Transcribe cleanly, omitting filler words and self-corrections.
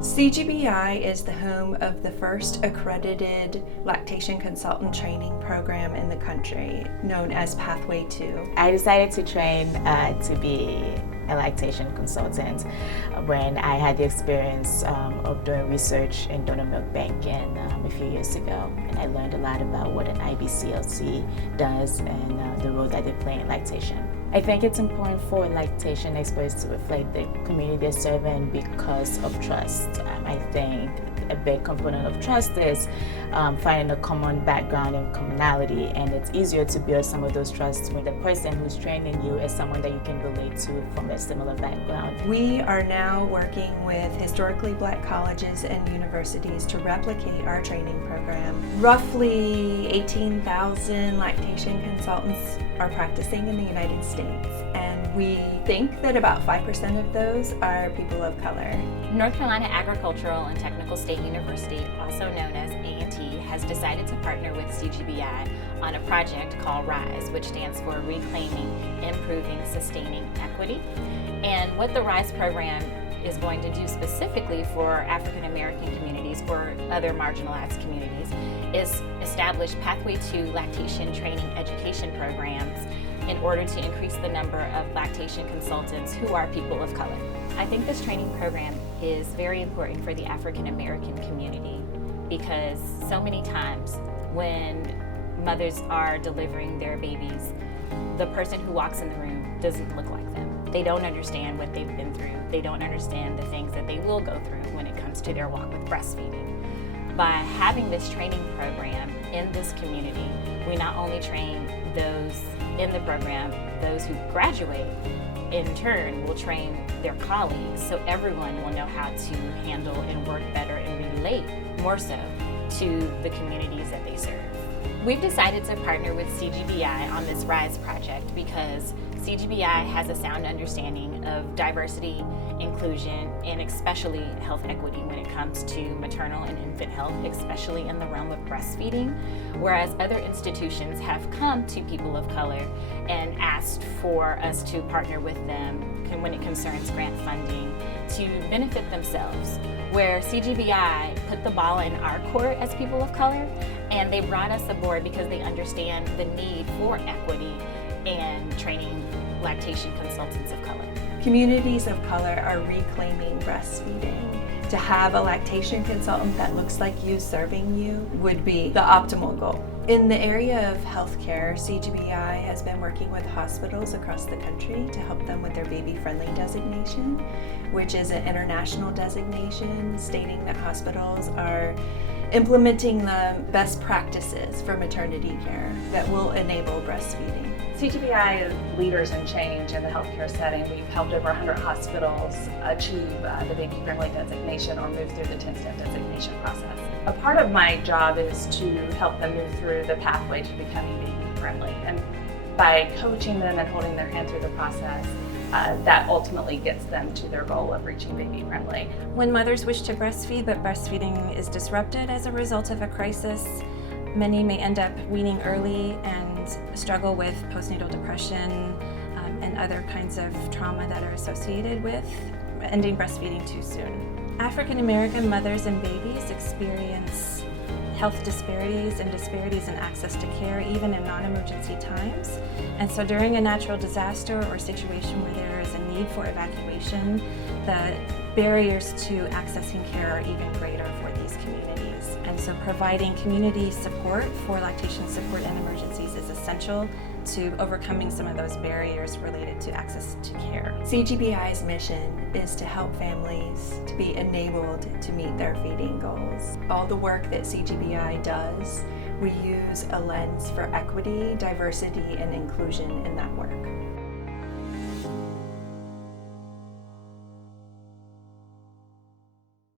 CGBI is the home of the first accredited lactation consultant training program in the country, known as Pathway 2. I decided to train to be a lactation consultant when I had the experience of doing research in donor milk banking a few years ago, and I learned a lot about what an IBCLC does and the role that they play in lactation. I think it's important for lactation experts to reflect the community they're serving because of trust. I think a big component of trust is finding a common background and commonality, and it's easier to build some of those trusts when the person who's training you is someone that you can relate to from a similar background. We are now working with historically Black colleges and universities to replicate our training program. Roughly 18,000 lactation consultants are practicing in the United States, and we think that about 5% of those are people of color. North Carolina Agricultural and Technical State University, also known as A&T, has decided to partner with CGBI on a project called RISE, which stands for Reclaiming, Improving, Sustaining Equity. And what the RISE program is going to do specifically for African American communities or other marginalized communities is establish Pathway 2 lactation training education programs in order to increase the number of lactation consultants who are people of color. I think this training program is very important for the African American community because so many times when mothers are delivering their babies, the person who walks in the room doesn't look like them. They don't understand what they've been through. They don't understand the things that they will go through when it comes to their walk with breastfeeding. By having this training program in this community, we not only train those in the program, those who graduate, in turn will train their colleagues so everyone will know how to handle and work better and relate more so to the communities that they serve. We've decided to partner with CGBI on this RISE project because CGBI has a sound understanding of diversity, inclusion, and especially health equity when it comes to maternal and infant health, especially in the realm of breastfeeding, whereas other institutions have come to people of color and asked for us to partner with them when it concerns grant funding to benefit themselves, where CGBI put the ball in our court as people of color, and they brought us aboard because they understand the need for equity and training lactation consultants of color. Communities of color are reclaiming breastfeeding. To have a lactation consultant that looks like you serving you would be the optimal goal. In the area of healthcare, CGBI has been working with hospitals across the country to help them with their baby-friendly designation, which is an international designation stating that hospitals are implementing the best practices for maternity care that will enable breastfeeding. CGBI is leaders in change in the healthcare setting. We've helped over 100 hospitals achieve the baby-friendly designation or move through the 10-step designation process. A part of my job is to help them move through the pathway to becoming baby-friendly. And by coaching them and holding their hand through the process, that ultimately gets them to their goal of reaching baby-friendly. When mothers wish to breastfeed, but breastfeeding is disrupted as a result of a crisis, many may end up weaning early and struggle with postnatal depression and other kinds of trauma that are associated with ending breastfeeding too soon. African American mothers and babies experience health disparities and disparities in access to care even in non-emergency times. And so during a natural disaster or situation where there is a need for evacuation, the barriers to accessing care are even greater for these communities. And so providing community support for lactation support in emergencies is essential to overcoming some of those barriers related to access to care. CGBI's mission is to help families to be enabled to meet their feeding goals. All the work that CGBI does, we use a lens for equity, diversity, and inclusion in that work.